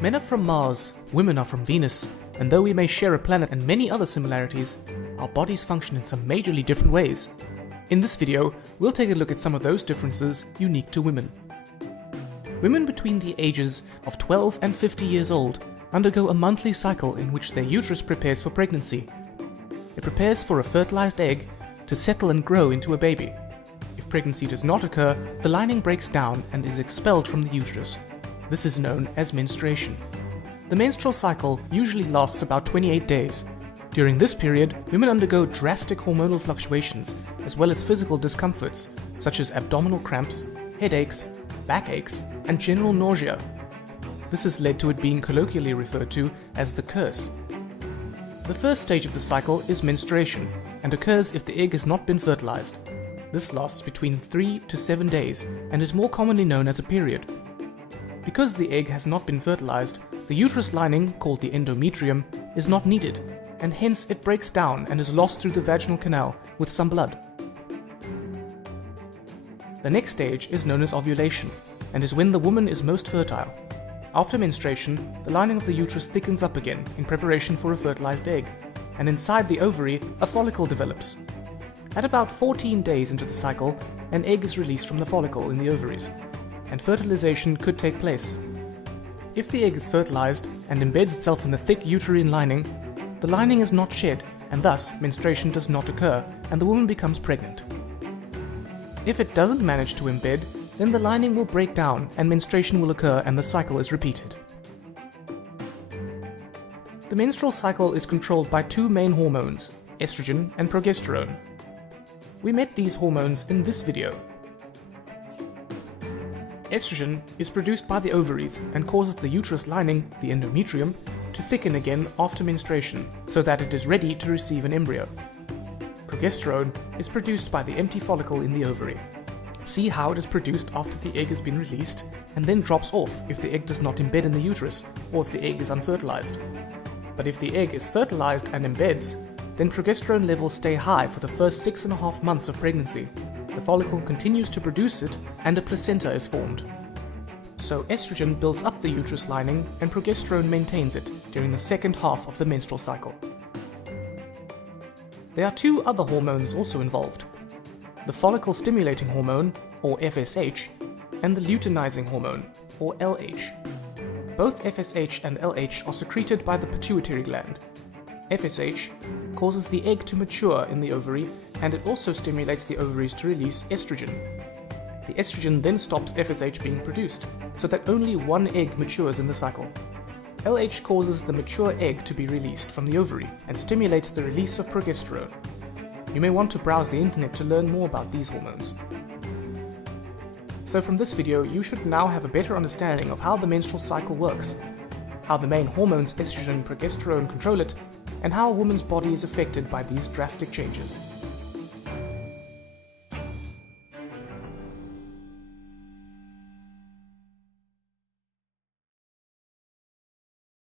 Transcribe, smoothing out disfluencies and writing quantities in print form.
Men are from Mars, women are from Venus, and though we may share a planet and many other similarities, our bodies function in some majorly different ways. In this video, we'll take a look at some of those differences unique to women. Women between the ages of 12 and 50 years old undergo a monthly cycle in which their uterus prepares for pregnancy. It prepares for a fertilized egg to settle and grow into a baby. If pregnancy does not occur, the lining breaks down and is expelled from the uterus. This is known as menstruation. The menstrual cycle usually lasts about 28 days. During this period, women undergo drastic hormonal fluctuations as well as physical discomforts such as abdominal cramps, headaches, backaches, and general nausea. This has led to it being colloquially referred to as the curse. The first stage of the cycle is menstruation and occurs if the egg has not been fertilized. This lasts between 3 to 7 days and is more commonly known as a period. Because the egg has not been fertilized, the uterus lining, called the endometrium, is not needed, and hence it breaks down and is lost through the vaginal canal with some blood. The next stage is known as ovulation, and is when the woman is most fertile. After menstruation, the lining of the uterus thickens up again in preparation for a fertilized egg, and inside the ovary, a follicle develops. At about 14 days into the cycle, an egg is released from the follicle in the ovaries, and fertilization could take place. If the egg is fertilized and embeds itself in the thick uterine lining, the lining is not shed, and thus menstruation does not occur, and the woman becomes pregnant. If it doesn't manage to embed, then the lining will break down and menstruation will occur and the cycle is repeated. The menstrual cycle is controlled by two main hormones, estrogen and progesterone. We met these hormones in this video. Estrogen is produced by the ovaries and causes the uterus lining, the endometrium, to thicken again after menstruation so that it is ready to receive an embryo. Progesterone is produced by the empty follicle in the ovary. See how it is produced after the egg has been released and then drops off if the egg does not embed in the uterus or if the egg is unfertilized. But if the egg is fertilized and embeds, then progesterone levels stay high for the first 6.5 months of pregnancy. The follicle continues to produce it and a placenta is formed. So estrogen builds up the uterus lining and progesterone maintains it during the second half of the menstrual cycle. There are two other hormones also involved: the follicle stimulating hormone, or FSH, and the luteinizing hormone, or LH. Both FSH and LH are secreted by the pituitary gland. FSH causes the egg to mature in the ovary, and it also stimulates the ovaries to release estrogen. The estrogen then stops FSH being produced, so that only one egg matures in the cycle. LH causes the mature egg to be released from the ovary and stimulates the release of progesterone. You may want to browse the internet to learn more about these hormones. So from this video, you should now have a better understanding of how the menstrual cycle works, how the main hormones estrogen and progesterone control it, and how a woman's body is affected by these drastic changes.